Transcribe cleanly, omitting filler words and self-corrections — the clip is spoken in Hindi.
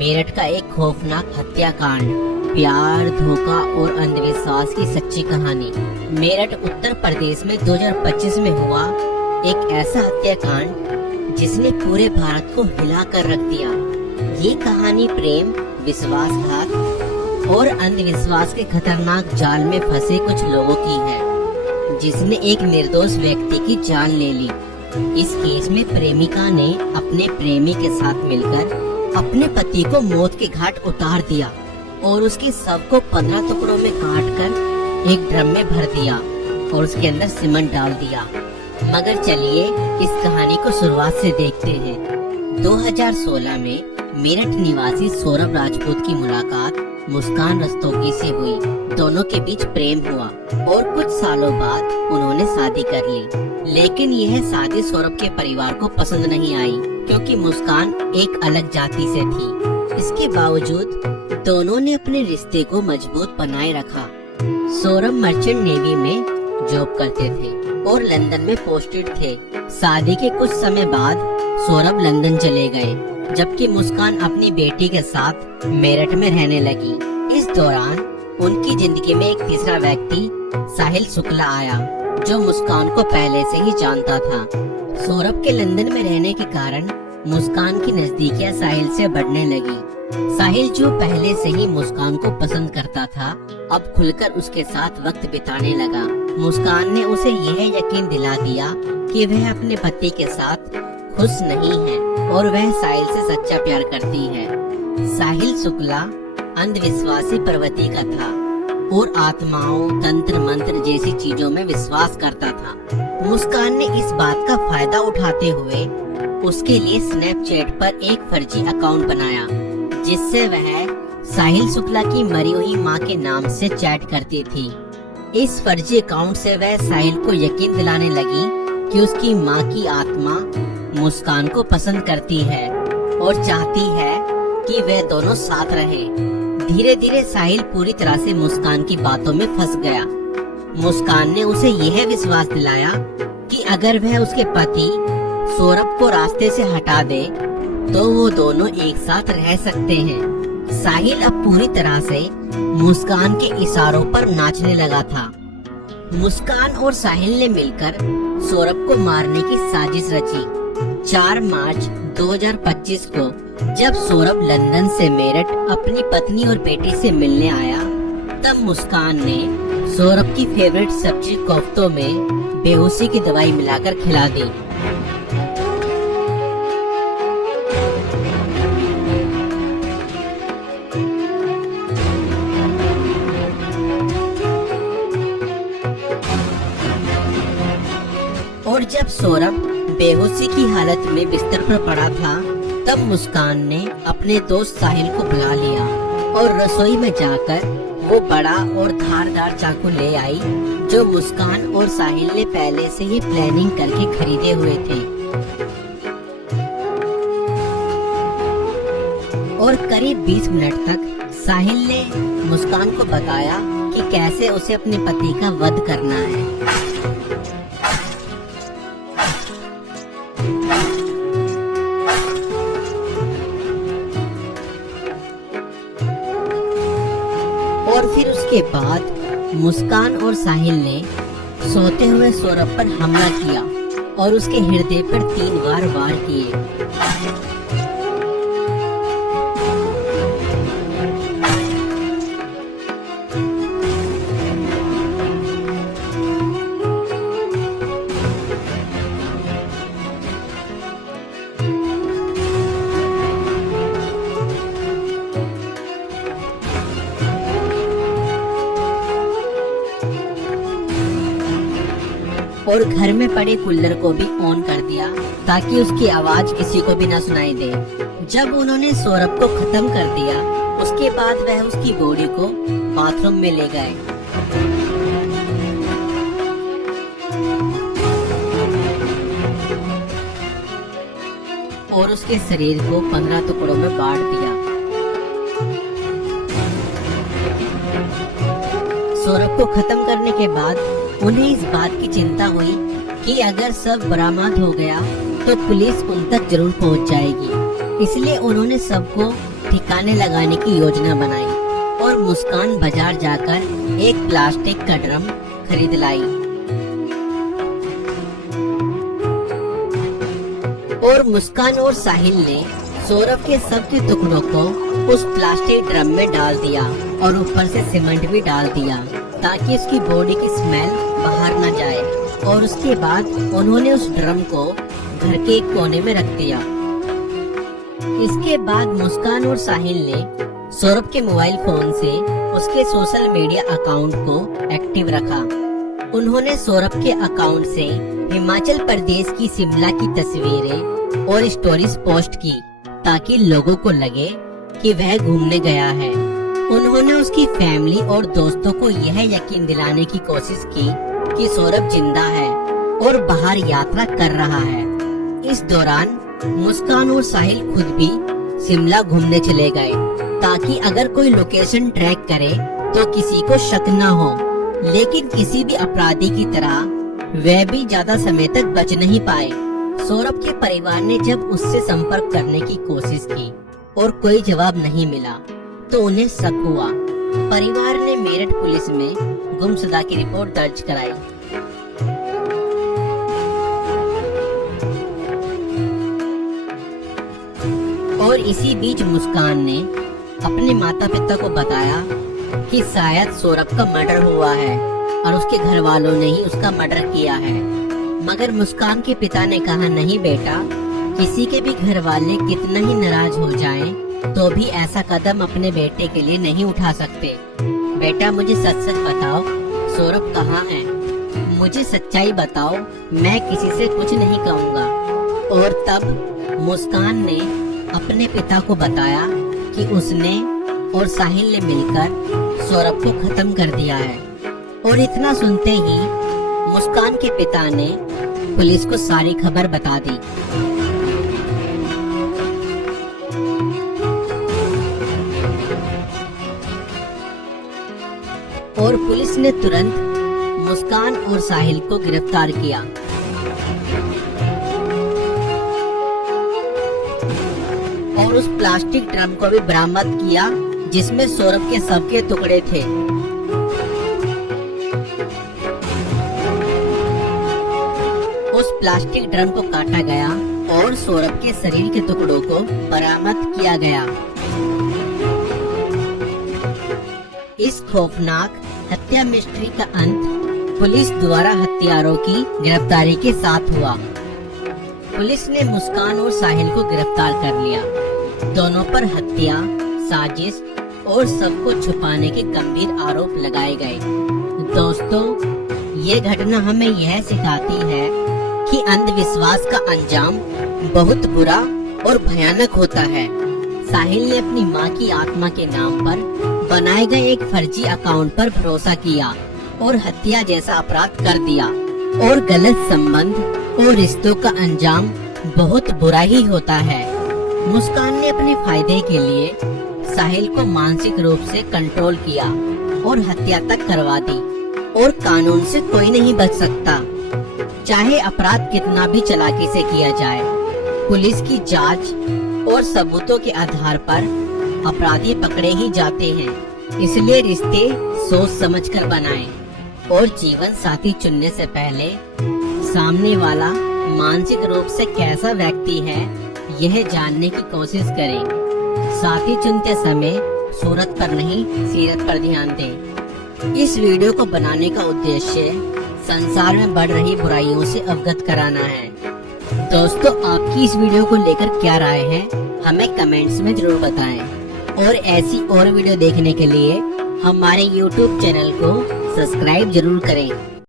मेरठ का एक खौफनाक हत्याकांड, प्यार, धोखा और अंधविश्वास की सच्ची कहानी। मेरठ उत्तर प्रदेश में 2025 में हुआ एक ऐसा हत्याकांड जिसने पूरे भारत को हिला कर रख दिया। ये कहानी प्रेम, विश्वासघात और अंधविश्वास के खतरनाक जाल में फंसे कुछ लोगों की है, जिसने एक निर्दोष व्यक्ति की जान ले ली। इस केस में प्रेमिका ने अपने प्रेमी के साथ मिलकर अपने पति को मौत के घाट उतार दिया और उसके शव को 15 टुकड़ों में काटकर एक ड्रम में भर दिया और उसके अंदर सीमेंट डाल दिया। मगर चलिए इस कहानी को शुरुआत से देखते हैं। 2016 में मेरठ निवासी सौरभ राजपूत की मुलाकात मुस्कान रस्तोगी से हुई। दोनों के बीच प्रेम हुआ और कुछ सालों बाद उन्होंने शादी कर ली। लेकिन यह शादी सौरभ के परिवार को पसंद नहीं आई, क्योंकि मुस्कान एक अलग जाति से थी। इसके बावजूद दोनों ने अपने रिश्ते को मजबूत बनाए रखा। सौरभ मर्चेंट नेवी में जॉब करते थे और लंदन में पोस्टेड थे। शादी के कुछ समय बाद सौरभ लंदन चले गए, जबकि मुस्कान अपनी बेटी के साथ मेरठ में रहने लगी। इस दौरान उनकी जिंदगी में एक तीसरा व्यक्ति साहिल शुक्ला आया, जो मुस्कान को पहले से ही जानता था। सौरभ के लंदन में रहने के कारण मुस्कान की नजदीकियां साहिल से बढ़ने लगी। साहिल, जो पहले से ही मुस्कान को पसंद करता था, अब खुलकर उसके साथ वक्त बिताने लगा। मुस्कान ने उसे यह यकीन दिला दिया कि वह अपने पति के साथ खुश नहीं है और वह साहिल से सच्चा प्यार करती है। साहिल शुक्ला अंधविश्वासी प्रवृत्ति का था और आत्माओं, तंत्र मंत्र जैसी चीजों में विश्वास करता था। मुस्कान ने इस बात का फायदा उठाते हुए उसके लिए स्नैपचैट पर एक फर्जी अकाउंट बनाया, जिससे वह साहिल शुक्ला की मरी हुई मां के नाम से चैट करती थी। इस फर्जी अकाउंट से वह साहिल को यकीन दिलाने लगी कि उसकी मां की आत्मा मुस्कान को पसंद करती है और चाहती है कि वे दोनों साथ रहें। धीरे धीरे साहिल पूरी तरह से मुस्कान की बातों में फंस गया। मुस्कान ने उसे यह विश्वास दिलाया कि अगर वह उसके पति सौरभ को रास्ते से हटा दे तो वो दोनों एक साथ रह सकते हैं। साहिल अब पूरी तरह से मुस्कान के इशारों पर नाचने लगा था। मुस्कान और साहिल ने मिलकर सौरभ को मारने की साजिश रची। 4 मार्च 2025 को जब सौरभ लंदन से मेरठ अपनी पत्नी और बेटी से मिलने आया, तब मुस्कान ने सौरभ की फेवरेट सब्जी कोफ्तों में बेहोशी की दवाई मिलाकर खिला दी। और जब सौरभ बेहोशी की हालत में बिस्तर पर पड़ा था, तब मुस्कान ने अपने दोस्त साहिल को बुला लिया और रसोई में जाकर वो बड़ा और धारदार चाकू ले आई, जो मुस्कान और साहिल ने पहले से ही प्लानिंग करके खरीदे हुए थे। और करीब 20 मिनट तक साहिल ने मुस्कान को बताया कि कैसे उसे अपने पति का वध करना है। और फिर उसके बाद मुस्कान और साहिल ने सोते हुए सौरभ पर हमला किया और उसके हृदय पर 3 बार वार किए। और घर में पड़े कूलर को भी ऑन कर दिया ताकि उसकी आवाज किसी को भी न सुनाई दे। जब उन्होंने सौरभ को खत्म कर दिया, उसके बाद वह उसकी बॉडी को बाथरूम में ले गए। और उसके शरीर को 15 टुकड़ों में बांट दिया। सौरभ को खत्म करने के बाद उन्हें इस बात की चिंता हुई कि अगर सब बरामद हो गया तो पुलिस उन तक जरूर पहुंच जाएगी। इसलिए उन्होंने सबको ठिकाने लगाने की योजना बनाई और मुस्कान बाजार जाकर एक प्लास्टिक का ड्रम खरीद लाई और मुस्कान और साहिल ने सौरभ के सबके टुकड़ों को उस प्लास्टिक ड्रम में डाल दिया और ऊपर से सीमेंट भी डाल दिया ताकि उसकी बॉडी की स्मेल बाहर न जाए। और उसके बाद उन्होंने उस ड्रम को घर के एक कोने में रख दिया। इसके बाद मुस्कान और साहिल ने सौरभ के मोबाइल फोन से उसके सोशल मीडिया अकाउंट को एक्टिव रखा। उन्होंने सौरभ के अकाउंट से हिमाचल प्रदेश की शिमला की तस्वीरें और स्टोरीज पोस्ट की ताकि लोगों को लगे कि वह घूमने गया है। उन्होंने उसकी फैमिली और दोस्तों को यह यकीन दिलाने की कोशिश की कि सौरभ जिंदा है और बाहर यात्रा कर रहा है। इस दौरान मुस्कान और साहिल खुद भी शिमला घूमने चले गए ताकि अगर कोई लोकेशन ट्रैक करे तो किसी को शक न हो। लेकिन किसी भी अपराधी की तरह वह भी ज्यादा समय तक बच नहीं पाए। सौरभ के परिवार ने जब उससे संपर्क करने की कोशिश की और कोई जवाब नहीं मिला तो उन्हें शक हुआ। परिवार ने मेरठ पुलिस में गुमशुदा की रिपोर्ट दर्ज कराई। और इसी बीच मुस्कान ने अपने माता पिता को बताया कि शायद सौरभ का मर्डर हुआ है और उसके घर वालों ने ही उसका मर्डर किया है। मगर मुस्कान के पिता ने कहा, नहीं बेटा, किसी के भी घर वाले कितना ही नाराज हो जाएं, तो भी ऐसा कदम अपने बेटे के लिए नहीं उठा सकते। बेटा, मुझे सच सच बताओ, सौरभ कहाँ है? मुझे सच्चाई बताओ, मैं किसी से कुछ नहीं कहूँगा। और तब मुस्कान ने अपने पिता को बताया कि उसने और साहिल ने मिलकर सौरभ को खत्म कर दिया है। और इतना सुनते ही मुस्कान के पिता ने पुलिस को सारी खबर बता दी। और पुलिस ने तुरंत मुस्कान और साहिल को गिरफ्तार किया। और उस प्लास्टिक ड्रम को भी बरामद किया जिसमें सौरभ के शव के टुकड़े थे। उस प्लास्टिक ड्रम को काटा गया और सौरभ के शरीर के टुकड़ों को बरामद किया गया। इस खौफनाक हत्या मिस्ट्री का अंत पुलिस द्वारा हत्यारों की गिरफ्तारी के साथ हुआ। पुलिस ने मुस्कान और साहिल को गिरफ्तार कर लिया। दोनों पर हत्या, साजिश और सबको छुपाने के गंभीर आरोप लगाए गए। दोस्तों, ये घटना हमें यह सिखाती है कि अंधविश्वास का अंजाम बहुत बुरा और भयानक होता है। साहिल ने अपनी मां की आत्मा के नाम पर बनाए गए एक फर्जी अकाउंट पर भरोसा किया और हत्या जैसा अपराध कर दिया। और गलत संबंध और रिश्तों का अंजाम बहुत बुरा ही होता है। मुस्कान ने अपने फायदे के लिए साहिल को मानसिक रूप से कंट्रोल किया और हत्या तक करवा दी। और कानून से कोई नहीं बच सकता, चाहे अपराध कितना भी चालाकी से किया जाए। पुलिस की जांच और सबूतों के आधार पर अपराधी पकड़े ही जाते हैं। इसलिए रिश्ते सोच समझकर बनाएं और जीवन साथी चुनने से पहले सामने वाला मानसिक रूप से कैसा व्यक्ति है यह जानने की कोशिश करें। साथी चुनते समय सूरत पर नहीं, सीरत पर ध्यान दें। इस वीडियो को बनाने का उद्देश्य संसार में बढ़ रही बुराइयों से अवगत कराना है। दोस्तों, आपकी इस वीडियो को लेकर क्या राय है, हमें कमेंट्स में जरूर बताएं। और ऐसी और वीडियो देखने के लिए हमारे YouTube चैनल को सब्सक्राइब जरूर करें।